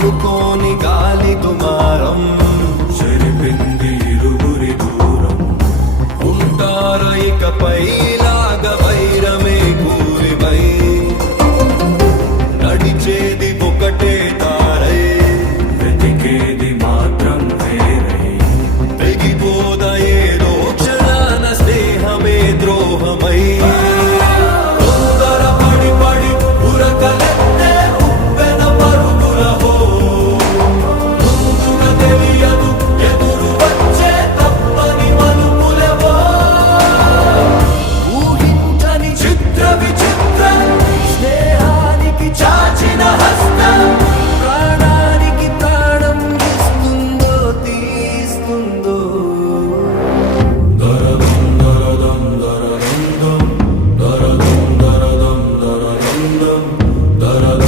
అనుకోని గాలి దుమారం చెరిపింది ఇరువురి దూరం. ఉంటార ఇకపై లాగా వైరమే కూలిపై నడిచేది ఒకటే తారై వెతికేది మాత్రం వేరై తెగిపోద ఏదో క్షణాన స్నేహమే ద్రోహమై చాచిన హస్తం